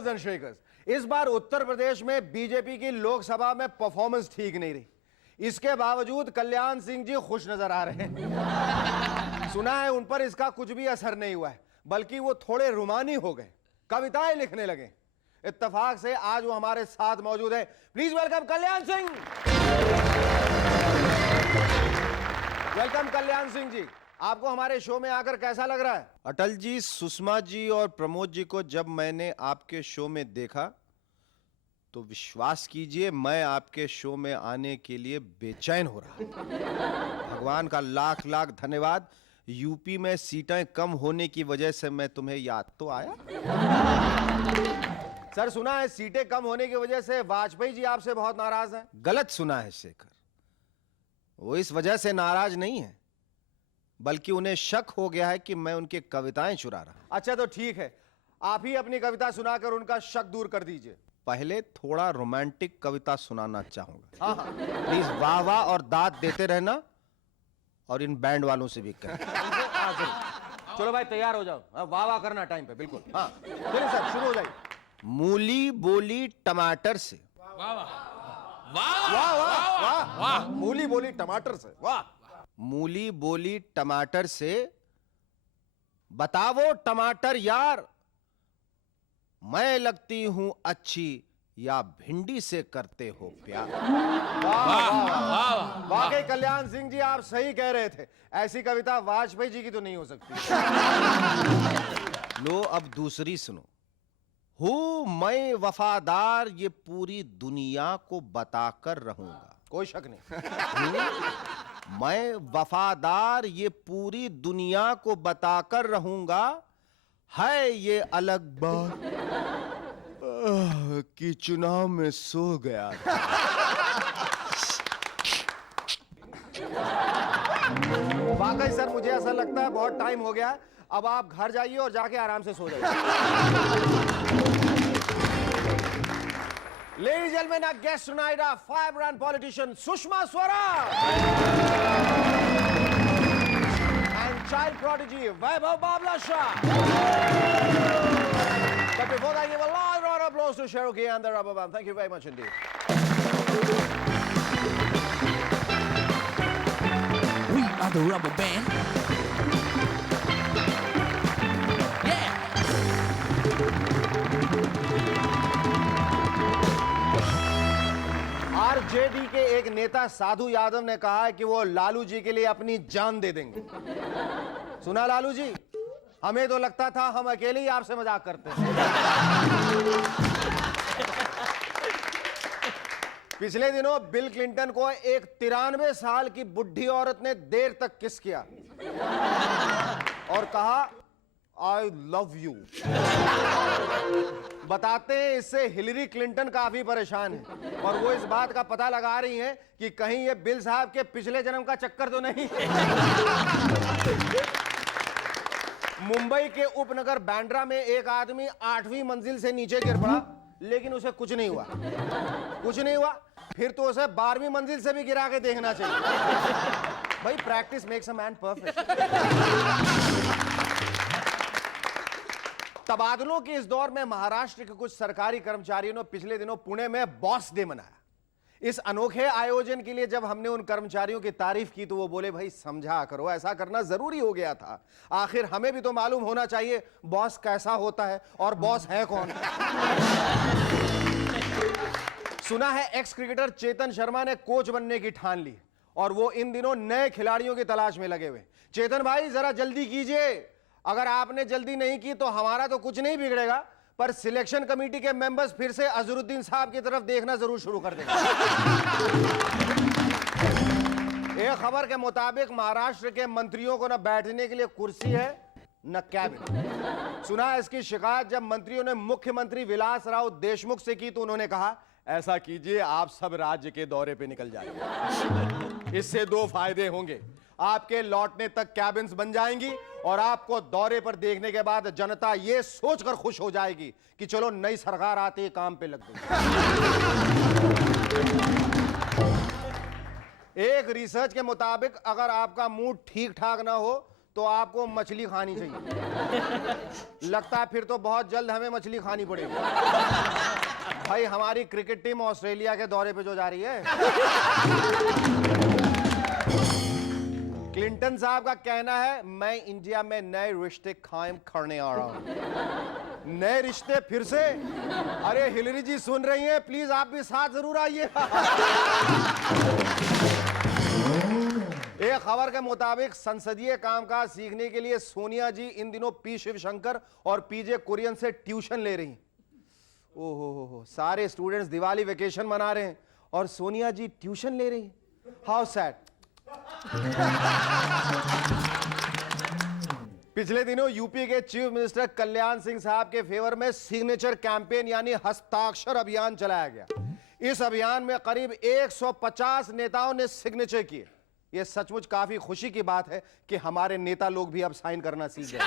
Movers and shakers, इस बार उत्तर प्रदेश में BJP की लोकसभा में परफॉर्मेंस ठीक नहीं रही। इसके बावजूद कल्याण सिंह जी खुश नजर आ रहे हैं। सुना है उन पर इसका कुछ भी असर नहीं हुआ है, बल्कि वो थोड़े रुमानी हो गए, कविताएं लिखने लगे। इत्तेफाक से आज वो हमारे साथ मौजूद है। Please welcome Kalyan Singh. Welcome Kalyan Singh ji, आपको हमारे शो में आकर कैसा लग रहा है? अटल जी, सुषमा जी और प्रमोद जी को जब मैंने आपके शो में देखा तो विश्वास कीजिए मैं आपके शो में आने के लिए बेचैन हो रहा। भगवान का लाख लाख धन्यवाद, यूपी में सीटें कम होने की वजह से मैं तुम्हें याद तो आया। सर सुना है सीटें कम होने की वजह से वाजपेयी जी आपसे बहुत नाराज हैं। गलत सुना है शेखर, वो इस वजह से नाराज नहीं है, बल्कि उन्हें शक हो गया है कि मैं उनकी कविताएं चुरा रहा। अच्छा तो ठीक है, आप ही अपनी कविता सुनाकर उनका शक दूर कर दीजिए। पहले थोड़ा रोमांटिक कविता सुनाना चाहूंगा। हाँ हाँ प्लीज वाह वाह और दाद देते रहना, और इन बैंड वालों से भी कहें। चलो भाई तैयार हो जाओ, वाह वाह करना टाइम पे, बिल्कुल। हाँ चलिए सर शुरू हो जाइए। मूली बोली टमाटर से। वाह वाह वाह वाह, मूली बोली टमाटर से, वाह। मूली बोली टमाटर से, बताओ टमाटर यार मैं लगती हूं अच्छी या भिंडी से करते हो प्यार। वाकई कल्याण सिंह जी आप सही कह रहे थे, ऐसी कविता वाजपेयी जी की तो नहीं हो सकती। लो अब दूसरी सुनो। हूं मैं वफादार ये पूरी दुनिया को बताकर रहूंगा। कोई शक नहीं। मैं वफादार ये पूरी दुनिया को बताकर रहूंगा, है ये अलग बात कि चुनाव में सो गया था। वाकई सर मुझे ऐसा लगता है बहुत टाइम हो गया, अब आप घर जाइए और जाके आराम से सो जाइए। Ladies and gentlemen, our guest tonight are firebrand politician Sushma Swaraj and child prodigy Vaibhav Babla Shah. But before that, give a loud round of applause to Cherokee and the Rubber Band. Thank you very much indeed. We are the Rubber Band. Yeah. RJD के एक नेता साधु यादव ने कहा है कि वो लालू जी के लिए अपनी जान दे देंगे। सुना लालू जी, हमें तो लगता था हम अकेले ही आपसे मजाक करते हैं। पिछले दिनों बिल क्लिंटन को एक 93 साल की बुढ़ी औरत ने देर तक किस किया और कहा आई लव यू। बताते हैं इससे हिलरी क्लिंटन काफी परेशान है और वो इस बात का पता लगा रही हैं कि कहीं ये बिल साहब के पिछले जन्म का चक्कर तो नहीं। मुंबई के उपनगर बांद्रा में एक आदमी 8वीं मंजिल से नीचे गिर पड़ा, लेकिन उसे कुछ नहीं हुआ। कुछ नहीं हुआ, फिर तो उसे 12वीं मंजिल से भी गिरा के देखना चाहिए। भाई practice makes a man perfect. तबादलों के इस दौर में महाराष्ट्र के कुछ सरकारी कर्मचारियों ने पिछले दिनों पुणे में बॉस डे मनाया। इस अनोखे आयोजन के लिए जब हमने उन कर्मचारियों की तारीफ की तो वो बोले भाई समझा करो, ऐसा करना जरूरी हो गया था। आखिर हमें भी तो मालूम होना चाहिए बॉस कैसा होता है और बॉस है कौन। सुना है एक्स क्रिकेटर चेतन शर्मा ने कोच बनने की ठान ली और वो इन दिनों नए खिलाड़ियों की तलाश में लगे हुए। चेतन भाई जरा जल्दी कीजिए, अगर आपने जल्दी नहीं की तो हमारा तो कुछ नहीं बिगड़ेगा, पर सिलेक्शन कमेटी के मेंबर्स फिर से अजहरुद्दीन साहब की तरफ देखना जरूर शुरू कर देंगे। एक खबर के मुताबिक महाराष्ट्र के मंत्रियों को न बैठने के लिए कुर्सी है न कैबिनेट। सुना इसकी शिकायत जब मंत्रियों ने मुख्यमंत्री विलास राव देशमुख से की तो उन्होंने कहा ऐसा कीजिए आप सब राज्य के दौरे पे निकल जाइए। इससे दो फायदे होंगे, आपके लौटने तक कैबिन्स बन जाएंगी और आपको दौरे पर देखने के बाद जनता ये सोचकर खुश हो जाएगी कि चलो नई सरकार आती है काम पे लग गई। एक रिसर्च के मुताबिक अगर आपका मूड ठीक ठाक ना हो तो आपको मछली खानी चाहिए। लगता है फिर तो बहुत जल्द हमें मछली खानी पड़ेगी। भाई हमारी क्रिकेट टीम ऑस्ट्रेलिया के दौरे पे जो जा रही है। क्लिंटन साहब का कहना है मैं इंडिया में नए रिश्ते कायम करने आ रहा हूं। नए रिश्ते फिर से? अरे हिलरी जी सुन रही हैं, प्लीज आप भी साथ जरूर आइए। एक खबर के मुताबिक संसदीय कामकाज सीखने के लिए सोनिया जी इन दिनों पी शिवशंकर और पीजे कुरियन से ट्यूशन ले रही। ओहो, सारे स्टूडेंट्स दिवाली वेकेशन मना रहे हैं और सोनिया जी ट्यूशन ले रही। How sad. पिछले दिनों यूपी के चीफ मिनिस्टर कल्याण सिंह साहब के फेवर में सिग्नेचर कैंपेन यानी हस्ताक्षर अभियान चलाया गया। इस अभियान में करीब 150 नेताओं ने सिग्नेचर किए। यह सचमुच काफी खुशी की बात है कि हमारे नेता लोग भी अब साइन करना सीख गए।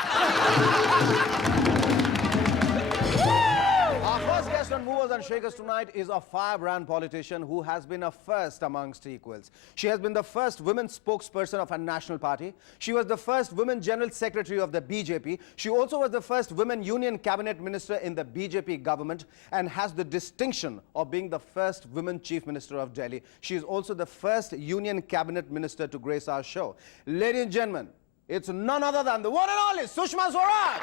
Our first guest on Movers and Shakers tonight is a firebrand politician who has been a first amongst equals. She has been the first women spokesperson of a national party. She was the first women general secretary of the BJP. She also was the first women union cabinet minister in the BJP government and has the distinction of being the first women chief minister of Delhi. She is also the first union cabinet minister to grace our show. Ladies and gentlemen, it's none other than the one and only Sushma Swaraj.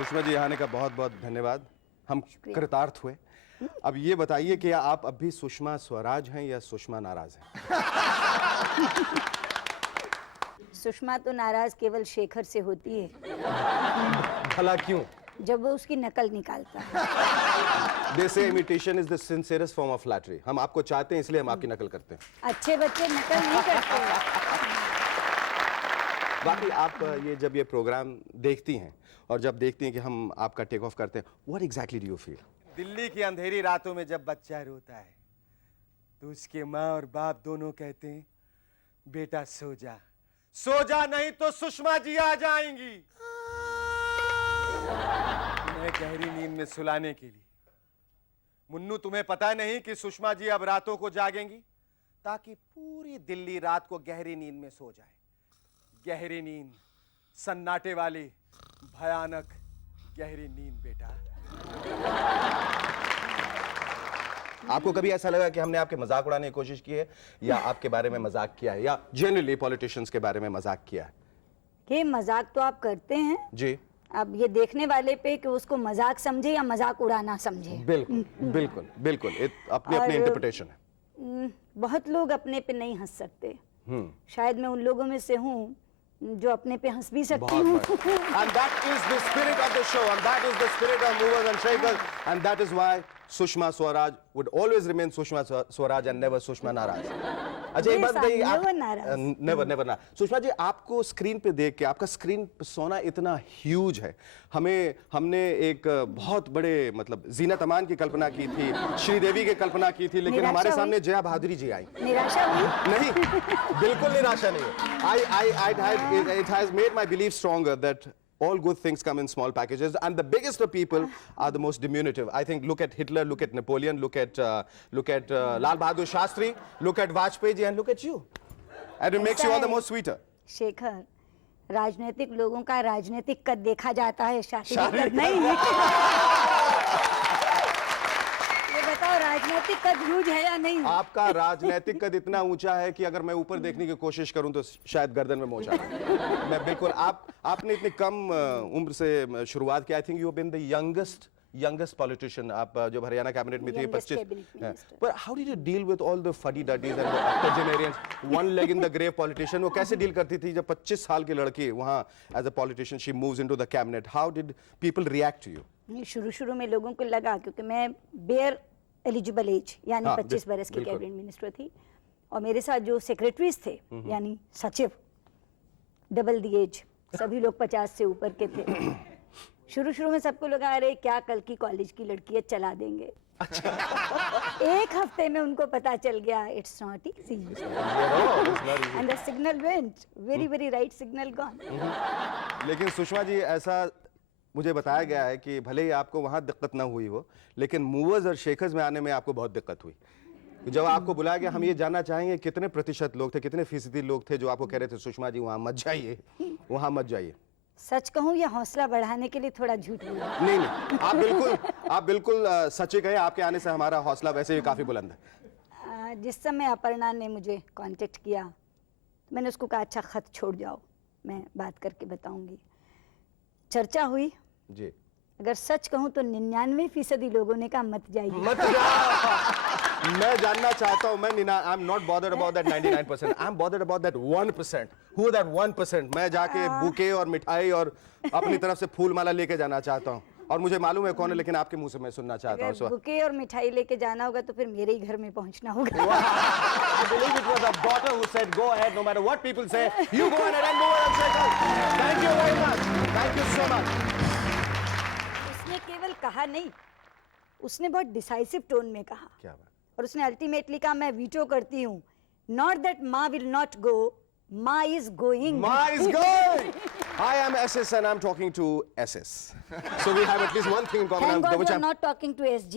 Sushma ji आने का बहुत बहुत धन्यवाद। हम कृतार्थ हुए। अब ये बताइए कि आप अब भी सुषमा स्वराज हैं या सुषमा नाराज हैं? सुषमा तो नाराज केवल शेखर से होती है। भला क्यों? जब वो उसकी नकल निकालता है। They say imitation is the sincerest form of flattery. हम आपको चाहते हैं इसलिए हम आपकी नकल करते हैं। अच्छे बच्चे नकल नहीं करते। बाकी आप ये जब ये प्रोग्राम देखती हैं और जब देखती हैं कि हम आपका टेक ऑफ करते हैं, what exactly do you feel? Delhi की अंधेरी रातों में जब बच्चा रोता है तो उसके माँ और बाप दोनों कहते हैं बेटा सो जा, सो जा नहीं तो सुषमा जी आ जाएंगी। मैं गहरी नींद में सुलाने के लिए। मुन्नू तुम्हें पता नहीं कि सुषमा जी अब रातों को जागेंगी ताकि पूरी दिल्ली रात को गहरी नींद में सो जाए। गहरी नींद, सन्नाटे वाली भयानक गहरी नींद बेटा। आपको कभी ऐसा लगा कि हमने आपके मजाक उड़ाने की कोशिश की है या आपके बारे में मजाक किया है या जनरली पॉलिटिशियंस के बारे में मजाक किया है? कि मजाक तो आप करते हैं जी। अब ये देखने वाले पे कि उसको मजाक समझे या मजाक उड़ाना समझे। बिल्कुल बिल्कुल बिल्कुल अपनी अपनी इंटरप्रिटेशन है। बहुत लोग अपने पे नहीं हंस सकते। शायद मैं उन लोगों में से हूँ जो अपने पे हंस भी सकती हूँ। And that is the spirit of the show, and that is the spirit of Movers and Shakers, and that is why Sushma Swaraj would always remain Sushma Swaraj and never Sushma Naraj. अच्छा एक बात बताइए, never नाराज। सुषमा जी आपको screen पे देख के, आपका स्क्रीन पे सोना इतना ह्यूज है। हमने एक बहुत बड़े मतलब जीनत अमान की कल्पना की थी, श्रीदेवी की कल्पना की थी, लेकिन हमारे सामने जया बहादुरी जी आई। निराशा हुई? नहीं, बिल्कुल निराशा नहीं। It has made my belief stronger that all good things come in small packages, and the biggest of people are the most diminutive. I think look at Hitler, look at Napoleon, look at Lal Bahadur Shastri, look at Vajpayee ji, and look at you. And it makes you all the more sweeter. Shekhar, राजनीतिक लोगों का राजनीतिक कद देखा जाता है, शारीरिक कद नहीं। ये बताओ राजनीतिक कद ह्यूज है या नहीं? आपका राजनीतिक कद इतना ऊंचा है कि अगर मैं ऊपर देखने की कोशिश करूं तो शायद गर्दन में मोच आ जाए। मैं बिल्कुल आपने इतनी कम उम्र से शुरुआत की। I think you have been the youngest politician. आप जब हरियाणा कैबिनेट में थे 25। But how did you deal with all the fuddy-duddies and the octogenarians, one leg in the grave politician? वो कैसे डील करती थी जब 25 साल की लड़की वहाँ as a politician she moves into the cabinet? How did people react to you? शुरू में लोगों को लगा, क्योंकि मैं बेयर एलिजिबल एज यानी 25 बरस की कैबिनेट मिनिस्टर थी और मेरे साथ जो सेक्रेटरीज थे यानी सचिव डबल दी एज, सभी लोग 50 से ऊपर के थे। शुरू में सबको लगा अरे क्या कल की कॉलेज की लड़की है, चला देंगे। एक हफ्ते में उनको पता चल गया it's not easy and the signal went very very write signal gone. लेकिन सुषमा जी, ऐसा मुझे बताया गया है कि भले ही आपको वहां दिक्कत ना हुई हो, लेकिन मूवर्स और शेखर्स में आने में आपको बहुत दिक्कत हुई। जब आपको बुलाया गया, हम ये जानना चाहेंगे कितने प्रतिशत लोग थे, कितने फीसदी लोग थे जो आपको कह रहे थे सुषमा जी वहां मत जाइए, वहां मत जाइए? सच कहूँ या हौसला बढ़ाने के लिए थोड़ा झूठ बोला? नहीं, आप बिल्कुल सच्चे कहे, आपके आने से हमारा हौसला वैसे भी काफी बुलंद है। जिस समय अपर्णा ने मुझे कांटेक्ट किया, मैंने उसको कहा अच्छा खत छोड़ जाओ, मैं बात करके बताऊंगी। चर्चा हुई जी। अगर सच कहूँ तो 99% लोगों ने कहा मत जाइए। मैं जानना चाहता हूँ, I am not bothered about that 99%, I am bothered about that 1%। Who that 1%? मैं जाके बुके और मिठाई और अपनी तरफ से फूल माला लेके जाना चाहता हूँ, और मुझे मालूम है कौन है, लेकिन आपके मुंह से मैं सुनना चाहता हूँ। अगर बुके और मिठाई लेके जाना होगा तो फिर मेरे ही घर में पहुंचना होगा। I believe it was a daughter who said, "Go ahead, no matter what people say, you go ahead and move on, Shekhar." Thank you very much. Thank you so much. उसने केवल कहा नहीं, उसने बहुत डिसाइसिव टोन में कहा, क्या बात? और उसने अल्टीमेटली कहा मैं वीटो करती हूँ। नॉट दैट माँ विल नॉट गो, माँ is going. Ma is going. I am SS and I'm talking to SS. So we have at least one thing in common. Thank God which you're I'm- not talking to SG.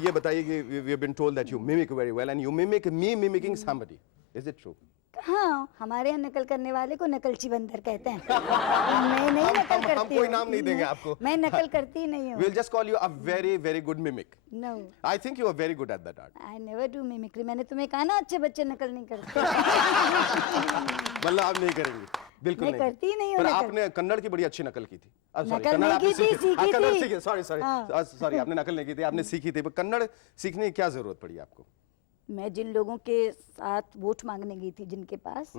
ये बताइए कि we have been told that you mimic very well and you mimic me mimicking somebody. Is it true? हाँ, हमारे यहाँ नकल करने वाले को नकलची बंदर कहते हैं। मैं नहीं नकल करती हम कोई हूँ। नाम नहीं देंगे आपको। मैं नकल करती ही नहीं हूँ। We'll just call you a very very good mimic. No, I think you are very good at that art. I never do mimicry. मैंने तुम्हें कहा ना अच्छे बच्चे नकल नहीं करते। मतलब आप नहीं करेंगे, बिल्कुल मैं नहीं। करती ही नहीं हूँ पर नकल। आपने कन्नड़ की बड़ी अच्छी नकल की थी। नकल नहीं की थी, सीखी थी। सॉरी, आपने नकल नहीं की थी, आपने सीखी थी। पर कन्नड़ सीखने की क्या जरूरत पड़ी आपको? मैं जिन लोगों के साथ वोट मांगने गई थी, जिनके पास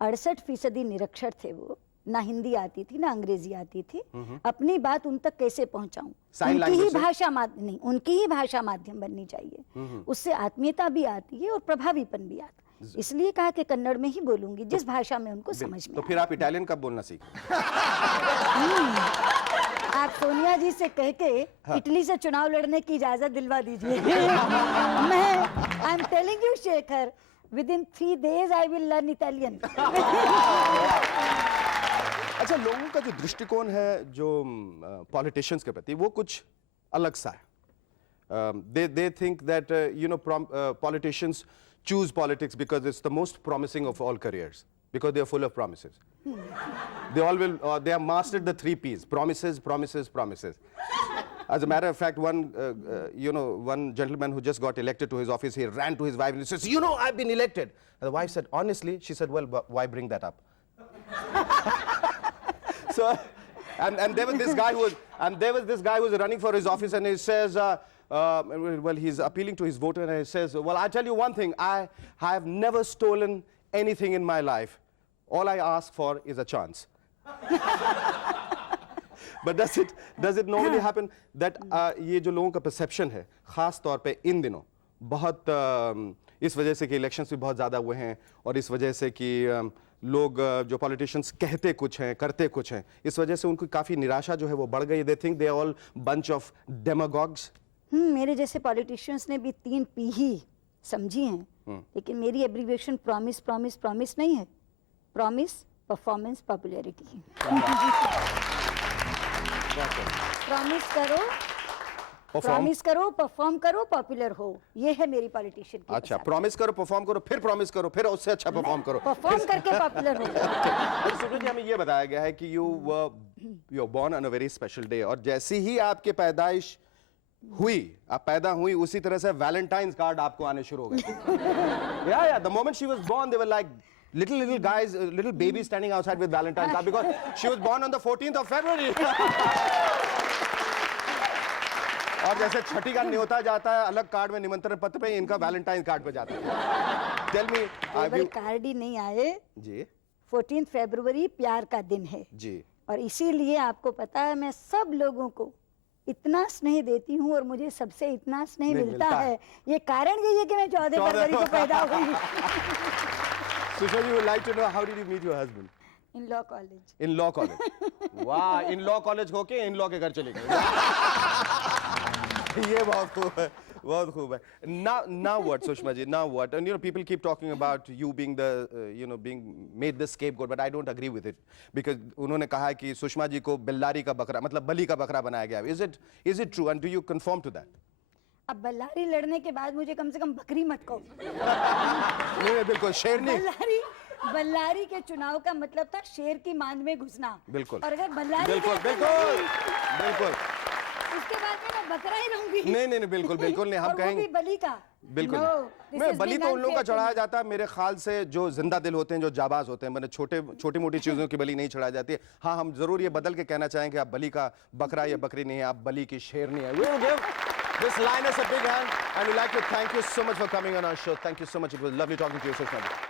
68% निरक्षर थे, वो ना हिंदी आती थी ना अंग्रेजी आती थी, अपनी बात उन तक कैसे पहुंचाऊं? Sign उनकी ही language से? भाषा नहीं, उनकी ही भाषा माध्यम बननी चाहिए। उससे आत्मीयता भी आती है और प्रभावीपन भी आता है। इसलिए कहा कि कन्नड़ में ही बोलूंगी, जिस भाषा में उनको समझ में तो फिर आप इटालियन कब बोलना सीखे? आप सोनिया जी से कह के इटली से चुनाव लड़ने की इजाजत दिलवा दीजिए। मैं I am telling you Shekhar, within 3 days I will learn Italian. अच्छा, लोगों का जो दृष्टिकोण है जो पॉलिटिशियंस के प्रति, वो कुछ अलग सा है। They think that politicians choose politics because it's the most promising of all careers, because they are full of promises. They have mastered the 3 P's: promises, promises, promises. As a matter of fact, one gentleman who just got elected to his office, he ran to his wife and he says, I've been elected. And the wife said, honestly? She said, well, why bring that up? So, and there was this guy who was running for his office, and he says, well, he's appealing to his voter, and he says, well, I'll tell you one thing, I have never stolen anything in my life. All I ask for is a chance. But does it normally happen that ये जो लोगों का perception है, खास तौर पे इन दिनों बहुत इस वजह से कि इलेक्शंस भी बहुत ज़्यादा हुए हैं, और इस वजह से कि लोग जो पॉलिटिशियंस कहते कुछ हैं करते कुछ हैं, इस वजह से उनको काफ़ी निराशा जो है वो बढ़ गई। They think they all bunch of demagogues. मेरे जैसे पॉलिटिशियंस ने भी 3 P ही समझी हैं, लेकिन मेरी एब्रीविएशन प्रॉमिस प्रॉमिस प्रॉमिस नहीं है। Promise, performance, popularity. प्रॉमिस करो, परफॉर्म करो, पॉपुलर हो, ये है मेरी पॉलिटिशियन की। अच्छा, प्रॉमिस करो, परफॉर्म करो, फिर प्रॉमिस करो, फिर उससे अच्छा परफॉर्म करो, परफॉर्म करके पॉपुलर हो। सुब्रत जी, हमें ये बताया गया है कि you were born on a very special day, और जैसी ही आपके पैदाइश हुई, आप पैदा हुई, उसी तरह से वैलेंटाइंस कार्ड आपको आने शुरू हो गए। Yeah, the moment she was born, they were like little guys, little babies standing outside with Valentine's card, because she was born on the 14th of February. और जैसे छठी का न्योता जाता है अलग कार्ड में निमंत्रण पत्र पे, इनका वैलेंटाइन कार्ड पे जाता है। Tell me, केवल कार्ड ही नहीं आए जी, 14 फरवरी प्यार का दिन है जी, और इसीलिए आपको पता है मैं सब लोगों को इतना स्नेह देती हूँ और मुझे सबसे इतना स्नेह मिलता है। ये कारण यही है कि मैं 14 फरवरी को पैदा हुई। Sushma, you would like to know how did you meet your husband? In law college. In law college. वाह, in law college होके in law के घर चले गए। ये बहुत खूब है, बहुत खूब है. Now what, Sushma ji? Now what? And people keep talking about you being the being made the scapegoat, but I don't agree with it because उन्होंने कहा है कि सुषमा जी को बिल्लारी का बकरा मतलब बलि का बकरा बनाया गया. Is it true and do you conform to that? अब बल्लारी लड़ने के बाद मुझे कम से कम बकरी मत कहो. नहीं बिल्कुल शेरनी. बल्लारी के चुनाव का मतलब था शेर की मांद में घुसना. बिल्कुल. और अगर बल्लारी बिल्कुल उसके बाद में मैं बकरा ही रहूंगी. नहीं बिल्कुल नहीं हम कहेंगे बलि का. बिल्कुल मैं बलि तो उन लोगों का चढ़ाया जाता है मेरे ख्याल से जो जिंदा दिल होते हैं, जो जाबाज होते हैं. मैंने छोटी मोटी चीजों की बलि नहीं चढ़ाई जाती है. हाँ, हम जरूर ये बदल के कहना चाहेंगे आप बलि का बकरा या बकरी नहीं है, आप बलि की शेरनी है. We will give this lioness a big hand and we'd like to thank you so much for coming on our show. Thank you so much. It was lovely talking to you, Sushma ji.